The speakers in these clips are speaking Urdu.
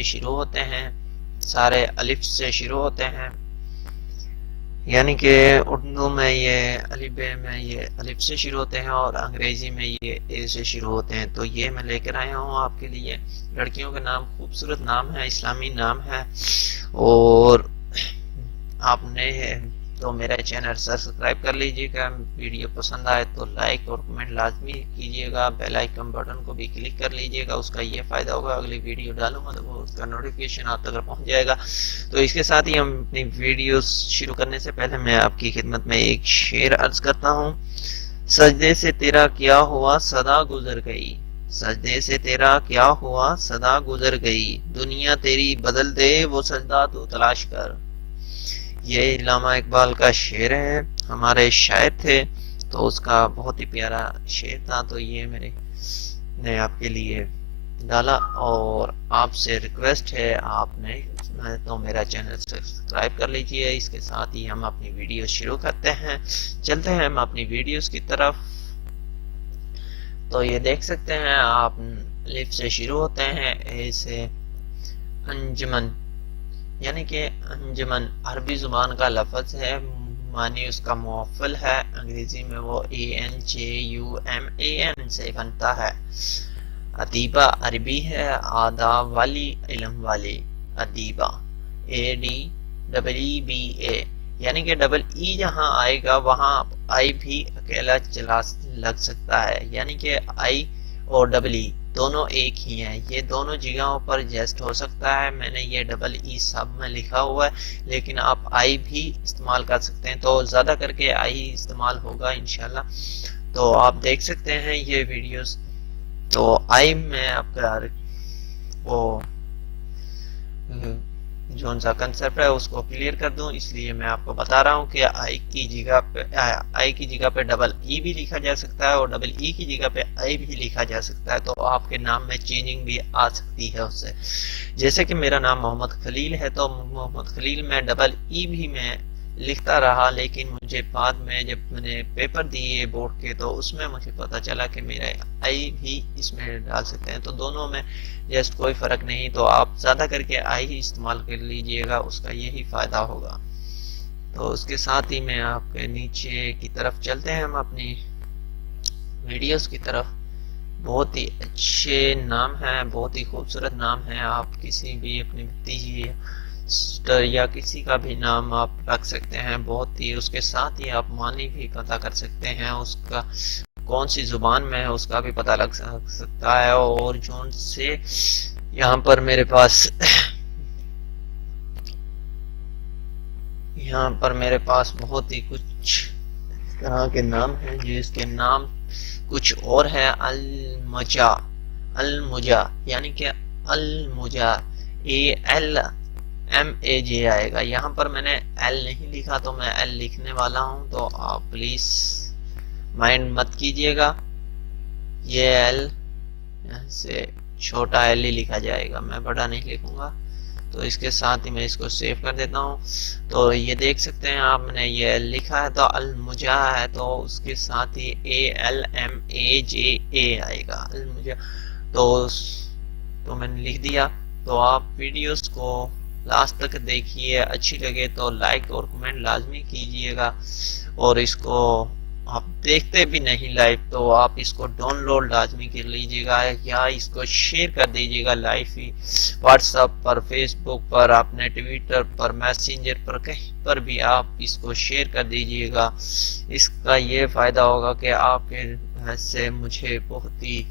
سے شروع ہوتے ہیں، سارے الف سے شروع ہوتے ہیں، یعنی کہ اردو میں یہ الف ب میں یہ الف سے شروع ہوتے ہیں اور انگریزی میں یہ اے سے شروع ہوتے ہیں۔ تو یہ میں لے کر آیا ہوں آپ کے لیے لڑکیوں کے نام، خوبصورت نام ہے، اسلامی نام ہے، اور آپ نے تو میرا چینل سبسکرائب کر لیجئے گا، ویڈیو پسند آئے تو لائک اور کمنٹ لازمی کیجئے گا، بیل آئیکن بٹن کو بھی کلک کر لیجئے گا، اس کا یہ فائدہ ہوگا اگلی ویڈیو ڈالوں گا تو وہ اس کا نوٹیفیکیشن آپ تک پہنچ جائے گا۔ تو اس کے ساتھ ہی ہم اپنی ویڈیوز شروع کرنے سے پہلے میں آپ کی خدمت میں ایک شعر عرض کرتا ہوں۔ سجدے سے تیرا کیا ہوا صدا گزر گئی، سجدے سے تیرا کیا ہوا صدا گزر گئی، دنیا تیری بدل دے وہ سجدہ تو تلاش کر۔ یہ علامہ اقبال کا شعر ہے، ہمارے شاعر تھے، تو اس کا بہت ہی پیارا شعر تھا، تو یہ نے آپ کے لیے ڈالا، اور آپ سے ریکویسٹ ہے آپ نے تو میرا چینل سبسکرائب کر لیجئے۔ اس کے ساتھ ہی ہم اپنی ویڈیو شروع کرتے ہیں، چلتے ہیں ہم اپنی ویڈیوز کی طرف۔ تو یہ دیکھ سکتے ہیں آپ الف سے شروع ہوتے ہیں، اے سے انجمن، یعنی کہ انجمن عربی زبان کا لفظ ہے، معنی اس کا موفل ہے، انگریزی میں وہ ANJUMAN سے بنتا ہے۔ ادیبہ عربی ہے، آداب والی، علم والی، ادیبہ ADEEBA، یعنی کہ ڈبل ای جہاں آئے گا وہاں آئی بھی اکیلا چلا لگ سکتا ہے، یعنی کہ آئی اور ڈبل ای دونوں ایک ہی ہیں، یہ دونوں جگہوں پر جسٹ ہو سکتا ہے۔ میں نے یہ ڈبل ای سب میں لکھا ہوا ہے، لیکن آپ آئی بھی استعمال کر سکتے ہیں، تو زیادہ کر کے آئی استعمال ہوگا انشاءاللہ۔ تو آپ دیکھ سکتے ہیں یہ ویڈیوز، تو آئی میں آپ کا وہ جو سا کنسپٹ ہے اس کو کلیئر کر دوں، اس لیے میں آپ کو بتا رہا ہوں کہ آئی کی جگہ پہ ڈبل ای بھی لکھا جا سکتا ہے اور ڈبل ای کی جگہ پہ آئی بھی لکھا جا سکتا ہے، تو آپ کے نام میں چینجنگ بھی آ سکتی ہے اس سے۔ جیسے کہ میرا نام محمد خلیل ہے، تو محمد خلیل میں ڈبل ای بھی میں لکھتا رہا، لیکن مجھے بعد میں جب میں نے پیپر دیے بورڈ کے تو اس میں مجھے پتا چلا کہ میرا آئی بھی اس میں ڈال سکتے ہیں، تو دونوں میں جسٹ کوئی فرق نہیں، تو آپ زیادہ کر کے آئی ہی استعمال کر لیجئے گا، اس کا یہی فائدہ ہوگا۔ تو اس کے ساتھ ہی میں آپ کے نیچے کی طرف چلتے ہیں ہم اپنی ویڈیوز کی طرف۔ بہت ہی اچھے نام ہیں، بہت ہی خوبصورت نام ہیں، آپ کسی بھی اپنی بھتیجی یا کسی کا بھی نام آپ رکھ سکتے ہیں، بہت ہی اس کے ساتھ ہی آپ معنی بھی پتہ کر سکتے ہیں، اس کا کون سی زبان میں ہے اس کا بھی پتہ لگ سکتا ہے، اور جون سے یہاں پر میرے پاس بہت ہی کچھ طرح کے نام ہیں، جس کے نام کچھ اور ہے۔ المجا یعنی کہ المجا ALMAJ آئے گا، یہاں پر میں نے ایل نہیں لکھا تو میں ایل لکھنے والا ہوں، تو آپ پلیز مائنڈ مت کیجئے گا، یہ ایل سے چھوٹا ایل ہی لکھا جائے گا، میں بڑا نہیں لکھوں گا۔ تو اس کے ساتھ ہی میں اس کو سیو کر دیتا ہوں، تو یہ دیکھ سکتے ہیں آپ نے یہ ایل لکھا ہے تو المجا ہے، تو اس کے ساتھ ہی ALMAJA آئے گا، المجا، تو میں نے لکھ دیا۔ تو آپ ویڈیوز کو لاسٹ تک دیکھیے، اچھی لگے تو لائک اور کمنٹ لازمی کیجئے گا، اور اس کو آپ دیکھتے بھی نہیں لائیو تو آپ اس کو ڈاؤن لوڈ لازمی کر لیجئے گا، یا اس کو شیئر کر دیجئے گا لائیو ہی، واٹس ایپ پر، فیس بک پر، اپنے ٹویٹر پر، میسنجر پر، کہیں پر بھی آپ اس کو شیئر کر دیجئے گا۔ اس کا یہ فائدہ ہوگا کہ آپ کے سے مجھے بہت ہی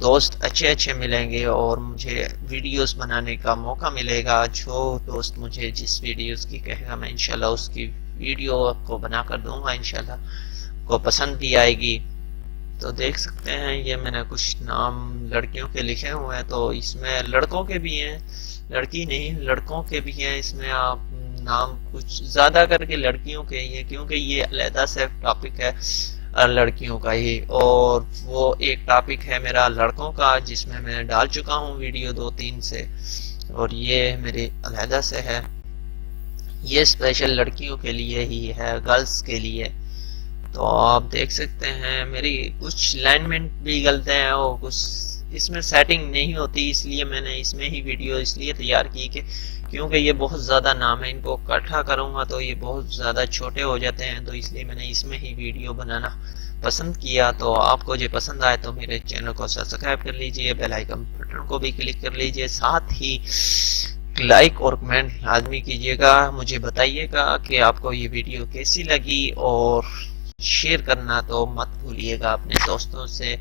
دوست اچھے ملیں گے، اور مجھے ویڈیوز بنانے کا موقع ملے گا۔ جو دوست مجھے جس ویڈیوز کی کہے گا میں انشاءاللہ اس کی ویڈیو آپ کو بنا کر دوں گا، انشاءاللہ کو پسند بھی آئے گی۔ تو دیکھ سکتے ہیں یہ میں نے کچھ نام لڑکیوں کے لکھے ہوئے ہیں، تو اس میں لڑکوں کے بھی ہیں، لڑکی نہیں لڑکوں کے بھی ہیں، اس میں آپ نام کچھ زیادہ کر کے لڑکیوں کے ہی ہیں، کیونکہ یہ علیحدہ سے ٹاپک ہے لڑکیوں کا ہی، اور وہ ایک ٹاپک ہے میرا لڑکوں کا جس میں میں ڈال چکا ہوں ویڈیو 2-3 سے، اور یہ میرے علیحدہ سے ہے، یہ اسپیشل لڑکیوں کے لیے ہی ہے، گرلز کے لیے۔ تو آپ دیکھ سکتے ہیں میری کچھ لائنمنٹ بھی غلط ہیں، اور کچھ اس میں سیٹنگ نہیں ہوتی، اس لیے میں نے اس میں ہی ویڈیو اس لیے تیار کی کہ کیونکہ یہ بہت زیادہ نام ہے، ان کو اکٹھا کروں گا تو یہ بہت زیادہ چھوٹے ہو جاتے ہیں، تو اس لیے میں نے اس میں ہی ویڈیو بنانا پسند کیا۔ تو آپ کو جو پسند آئے تو میرے چینل کو سبسکرائب کر لیجئے، بیل آئیکن بٹن کو بھی کلک کر لیجئے، ساتھ ہی لائک اور کمنٹ لازمی کیجیے گا، مجھے بتائیے گا کہ آپ کو یہ ویڈیو کیسی لگی، اور شیئر کرنا تو مت بھولیے گا اپنے دوستوں سے۔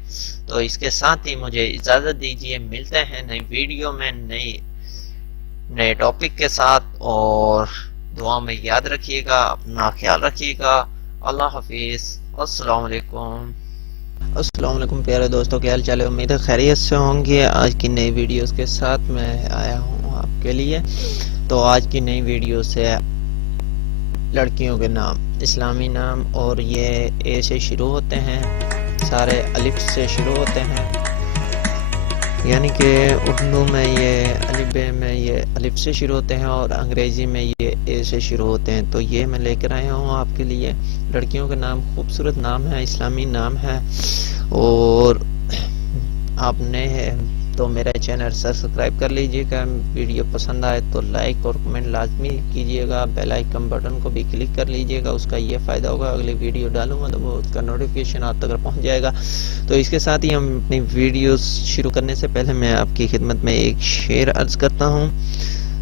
تو اس کے ساتھ ہی مجھے اجازت دیجیے، ملتے ہیں نئی ویڈیو میں نئے ٹاپک کے ساتھ، اور دعا میں یاد رکھیے گا، اپنا خیال رکھیے گا۔ اللہ حافظ، السلام علیکم۔ السلام علیکم پیارے دوستوں، کیا حال چال ہے؟ امید ہے خیریت سے ہوں گے۔ آج کی نئی ویڈیوز کے ساتھ میں آیا ہوں آپ کے لیے۔ تو آج کی نئی ویڈیو سے لڑکیوں کے نام، اسلامی نام، اور یہ اے سے شروع ہوتے ہیں، سارے الف سے شروع ہوتے ہیں، یعنی کہ اردو میں یہ الف بے میں یہ الف سے شروع ہوتے ہیں، اور انگریزی میں یہ اے سے شروع ہوتے ہیں۔ تو یہ میں لے کر آیا ہوں آپ کے لیے لڑکیوں کے نام، خوبصورت نام ہے، اسلامی نام ہے، اور آپ نے تو میرا چینل سبسکرائب کر لیجئے گا، ویڈیو پسند آئے تو لائک اور کمنٹ لازمی کیجئے گا، بیل آئیکن بٹن کو بھی کلک کر لیجئے گا، اس کا یہ فائدہ ہوگا اگلی ویڈیو ڈالوں گا تو اس کا نوٹیفیکیشن آپ تک پہنچ جائے گا۔ تو اس کے ساتھ ہی ہم اپنی ویڈیوز شروع کرنے سے پہلے میں آپ کی خدمت میں ایک شعر عرض کرتا ہوں۔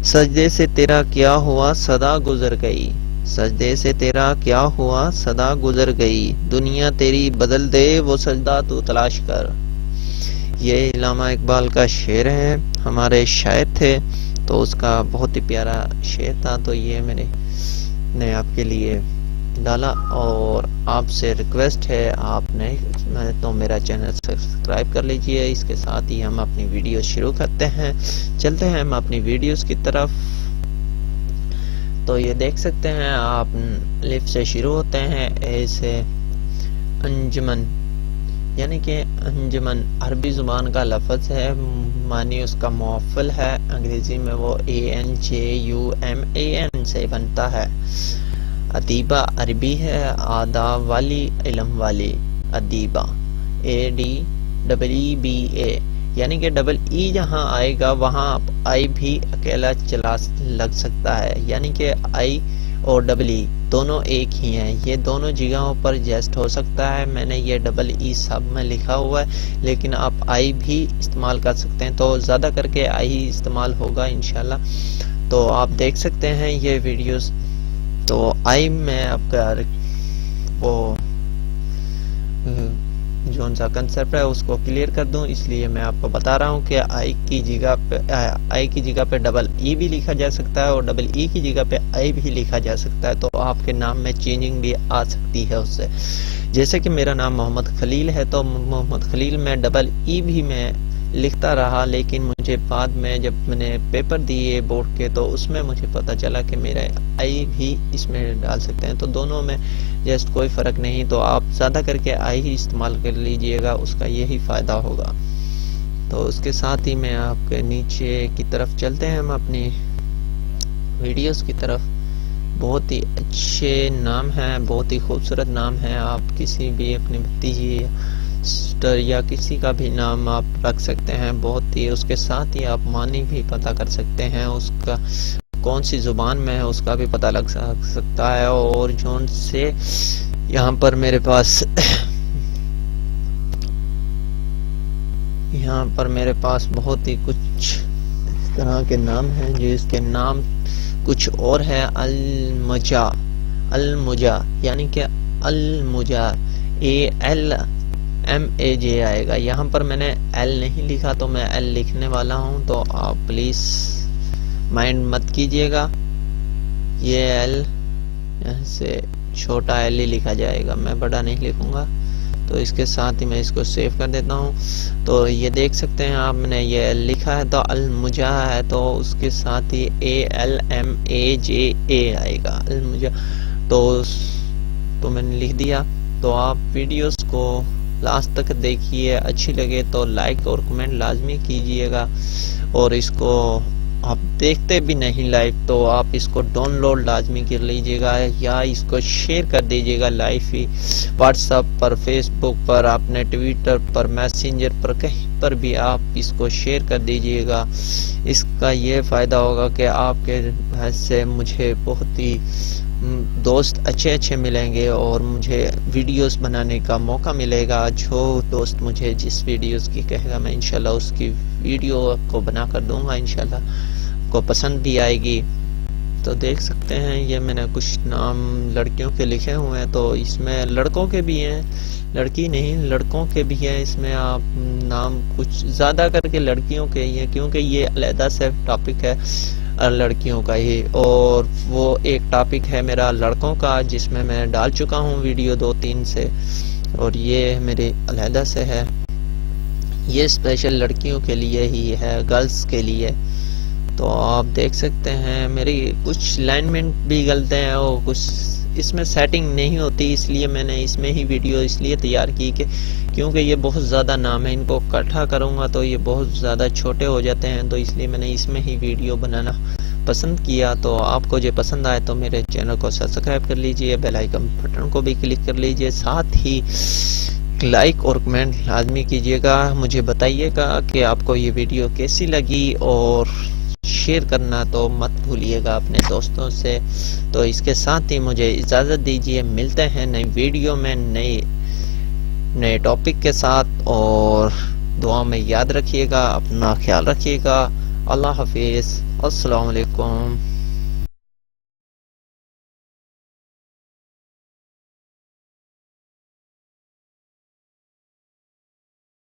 سجدے سے تیرا کیا ہوا صدا گزر گئی، سجدے سے تیرا کیا ہوا صدا گزر گئی، دنیا تیری بدل دے وہ سجدہ تو تلاش کر۔ یہ علامہ اقبال کا شعر ہے، ہمارے شاعر تھے، تو اس کا بہت ہی پیارا شعر تھا، تو یہ میں نے آپ کے لیے ڈالا، اور آپ سے ریکویسٹ ہے آپ نے تو میرا چینل سبسکرائب کر لیجئے۔ اس کے ساتھ ہی ہم اپنی ویڈیو شروع کرتے ہیں، چلتے ہیں ہم اپنی ویڈیوز کی طرف۔ تو یہ دیکھ سکتے ہیں آپ، الف سے شروع ہوتے ہیں، اے سے انجمن، یعنی کہ انجمن عربی زبان کا لفظ ہے، معنی اس کا موفل ہے، انگریزی میں وہ ANJUMAN سے بنتا ہے۔ ادیبہ عربی ہے، آداب والی، علم والی، ادیبہ ADEEBA، یعنی کہ ڈبل ای جہاں آئے گا وہاں آئی بھی اکیلا چلا لگ سکتا ہے، یعنی کہ آئی اور ڈبل ای دونوں ایک ہی ہیں، یہ دونوں جگہوں پر جیسٹ ہو سکتا ہے۔ میں نے یہ ڈبل ای سب میں لکھا ہوا ہے، لیکن آپ آئی بھی استعمال کر سکتے ہیں، تو زیادہ کر کے آئی استعمال ہوگا انشاءاللہ۔ تو آپ دیکھ سکتے ہیں یہ ویڈیوز، تو آئی میں آپ کا وہ جون سا کنسپٹ ہے اس کو کلیئر کر دوں، اس لیے میں آپ کو بتا رہا ہوں کہ آئی کی جگہ پہ ڈبل ای بھی لکھا جا سکتا ہے، اور ڈبل ای کی جگہ پہ آئی بھی لکھا جا سکتا ہے، تو آپ کے نام میں چینجنگ بھی آ سکتی ہے اس سے۔ جیسے کہ میرا نام محمد خلیل ہے، تو محمد خلیل میں ڈبل ای بھی میں لکھتا رہا، لیکن مجھے بعد میں جب میں نے پیپر دیے بورڈ کے تو اس میں مجھے پتا چلا کہ میرا آئی بھی اس میں ڈال سکتے ہیں، تو دونوں میں جیسٹ کوئی فرق نہیں، تو آپ زیادہ کر کے آئی ہی استعمال کر لیجئے گا، اس کا یہی فائدہ ہوگا۔ تو اس کے ساتھ ہی میں آپ کے نیچے کی طرف چلتے ہیں ہم اپنی ویڈیوز کی طرف۔ بہت ہی اچھے نام ہیں، بہت ہی خوبصورت نام ہیں، آپ کسی بھی اپنی بھتیجی سسٹر یا کسی کا بھی نام آپ رکھ سکتے ہیں، بہت ہی اس کے ساتھ ہی آپ معنی بھی پتہ کر سکتے ہیں، اس کا کون سی زبان میں ہے اس کا بھی پتہ لگ سکتا ہے۔ اور جون سے یہاں پر میرے پاس بہت ہی کچھ اس طرح کے نام ہیں جس کے نام کچھ اور ہے۔ المجا یعنی کہ المجا ALMAJ آئے گا، یہاں پر میں نے ایل نہیں لکھا تو میں ایل لکھنے والا ہوں، تو آپ پلیز مائنڈ مت کیجئے گا، یہ ایل یہاں سے چھوٹا ایل ہی لکھا جائے گا، میں بڑا نہیں لکھوں گا۔ تو اس کے ساتھ ہی میں اس کو سیو کر دیتا ہوں۔ تو یہ دیکھ سکتے ہیں آپ نے یہ لکھا ہے تو المجا ہے، تو اس کے ساتھ ہی ALMAJA آئے گا، المجا۔ تو میں نے لکھ دیا۔ تو آپ ویڈیوز کو لاسٹ تک دیکھیے، اچھی لگے تو لائک اور کمنٹ لازمی کیجئے گا، اور اس کو آپ دیکھتے بھی نہیں لائیو تو آپ اس کو ڈاؤن لوڈ لازمی کر لیجئے گا، یا اس کو شیئر کر دیجئے گا لائیو ہی، واٹس ایپ پر، فیس بک پر، اپنے ٹویٹر پر، میسنجر پر، کہیں پر بھی آپ اس کو شیئر کر دیجئے گا۔ اس کا یہ فائدہ ہوگا کہ آپ کے سے مجھے بہت ہی دوست اچھے ملیں گے اور مجھے ویڈیوز بنانے کا موقع ملے گا۔ جو دوست مجھے جس ویڈیوز کی کہے گا میں انشاءاللہ اس کی ویڈیو کو بنا کر دوں گا، انشاءاللہ کو پسند بھی آئے گی۔ تو دیکھ سکتے ہیں یہ میں نے کچھ نام لڑکیوں کے لکھے ہوئے ہیں، تو اس میں لڑکوں کے بھی ہیں، لڑکی نہیں لڑکوں کے بھی ہیں۔ اس میں آپ نام کچھ زیادہ کر کے لڑکیوں کے ہی ہیں، کیونکہ یہ علیحدہ سے ٹاپک ہے لڑکیوں کا ہی، اور وہ ایک ٹاپک ہے میرا لڑکوں کا جس میں میں ڈال چکا ہوں ویڈیو 2-3 سے، اور یہ میرے علیحدہ سے ہے، یہ اسپیشل لڑکیوں کے لیے ہی ہے، گرلز کے لیے۔ تو آپ دیکھ سکتے ہیں میری کچھ لائنمنٹ بھی غلط ہیں اور کچھ اس میں سیٹنگ نہیں ہوتی، اس لیے میں نے اس میں ہی ویڈیو اس لیے تیار کی کہ کیونکہ یہ بہت زیادہ نام ہے، ان کو اکٹھا کروں گا تو یہ بہت زیادہ چھوٹے ہو جاتے ہیں، تو اس لیے میں نے اس میں ہی ویڈیو بنانا پسند کیا۔ تو آپ کو جو پسند آئے تو میرے چینل کو سبسکرائب کر لیجئے، بیل آئیکن بٹن کو بھی کلک کر لیجئے، ساتھ ہی لائک اور کمنٹ لازمی کیجئے گا، مجھے بتائیے گا کہ آپ کو یہ ویڈیو کیسی لگی، اور شیئر کرنا تو مت بھولیے گا اپنے دوستوں سے۔ تو اس کے ساتھ ہی مجھے اجازت دیجیے، ملتے ہیں نئی ویڈیو میں نئے ٹاپک کے ساتھ، اور دعا میں یاد رکھیے گا، اپنا خیال رکھیے گا۔ اللہ حافظ، السلام علیکم۔